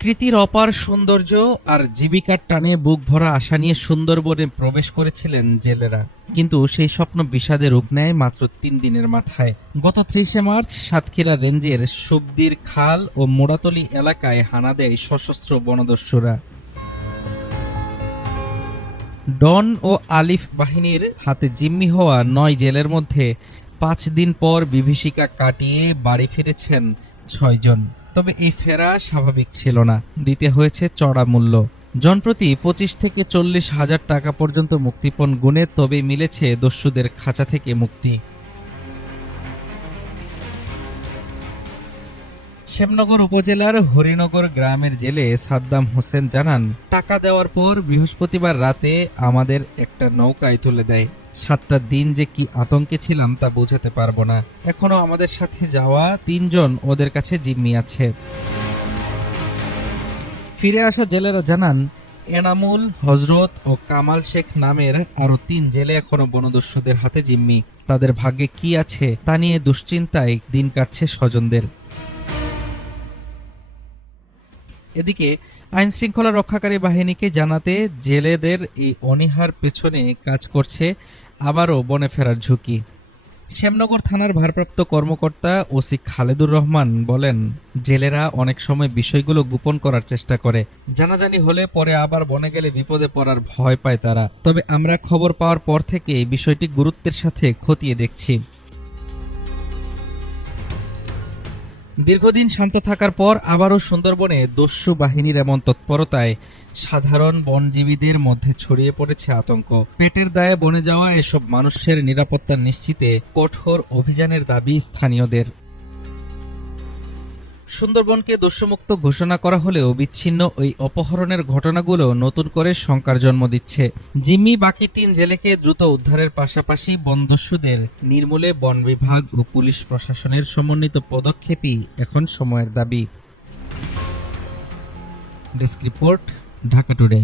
প্রকৃতির অপার সৌন্দর্য আর জীবিকার টানে বুক ভরা আশা নিয়ে সুন্দরবনে প্রবেশ করেছিলেন জেলেরা, কিন্তু সেই স্বপ্ন বিষাদে রূপ নেয় মাত্র 3 দিনের মাথায়। গত 30শে মার্চ সাতক্ষীরা রেঞ্জের সুবদির খাল ও মোড়াতলি এলাকায় হানা দেয় সশস্ত্র বনদস্যুরা। ডন ও আলিফ বাহিনীর হাতে জিম্মি হওয়া 9 জেলের মধ্যে 5 দিন পর বিভীষিকা কাটিয়ে বাড়ি ফিরেছেন 6 জন। তবে এই ফেরা স্বাভাবিক ছিল না, দিতে হয়েছে চড়া মূল্য। জনপ্রতি 25 থেকে 40 হাজার টাকা পর্যন্ত মুক্তিপণ গুণে তবেই মিলেছে দস্যুদের খাঁচা থেকে মুক্তি। শ্যামনগর উপজেলার হরিনগর গ্রামের জেলে সাদ্দাম হোসেন জানান, টাকা দেওয়ার পর বৃহস্পতিবার রাতে আমাদের একটা নৌকায় তুলে দেয়। 7টা দিন যে কি আতঙ্কে ছিলাম তা বোঝাতে পারবো না। এখনো আমাদের সাথে যাওয়া 3 জন ওদের কাছে জিম্মি আছে। ফিরে আসা জেলেরা জানান, এনামুল, হজরত ও কামাল শেখ নামের আরো 3 জেলে এখনো বনদস্যুদের হাতে জিম্মি। তাদের ভাগ্যে কি আছে তা নিয়ে দুশ্চিন্তায় দিন কাটছে স্বজনদের। এদিকে আইন শৃঙ্খলা রক্ষাকারী বাহিনীকে জানাতে জেলেদের এই অনীহার পেছনে কাজ করছে আবারও বনে ফেরার ঝুঁকি। শ্যামনগর থানার ভারপ্রাপ্ত কর্মকর্তা ওসি খালেদুর রহমান বলেন, জেলেরা অনেক সময় বিষয়গুলো গোপন করার চেষ্টা করে। জানাজানি হলে পরে আবার বনে গেলে বিপদে পড়ার ভয় পায় তারা। তবে আমরা খবর পাওয়ার পর থেকে এই বিষয়টি গুরুত্বের সাথে খতিয়ে দেখছি। দীর্ঘদিন শান্ত থাকার পর আবারও সুন্দরবনে দস্যু বাহিনীর এমন তৎপরতায় সাধারণ বনজীবীদের মধ্যে ছড়িয়ে পড়েছে আতঙ্ক। পেটের দায়ে বনে যাওয়া এসব মানুষের নিরাপত্তা নিশ্চিতে কঠোর অভিযানের দাবি স্থানীয়দের। সুন্দরবনকে দস্যুমুক্ত ঘোষণা করা হলেও বিচ্ছিন্ন ওই অপহরণের ঘটনাগুলো নতুন করে শঙ্কার জন্ম দিচ্ছে। জিম্মি বাকি 3 জেলেকে দ্রুত উদ্ধারের পাশাপাশি বনদস্যুদের নির্মূলে বন বিভাগ ও পুলিশ প্রশাসনের সমন্বিত পদক্ষেপই এখন সময়ের দাবি। Desk report, Dhaka today.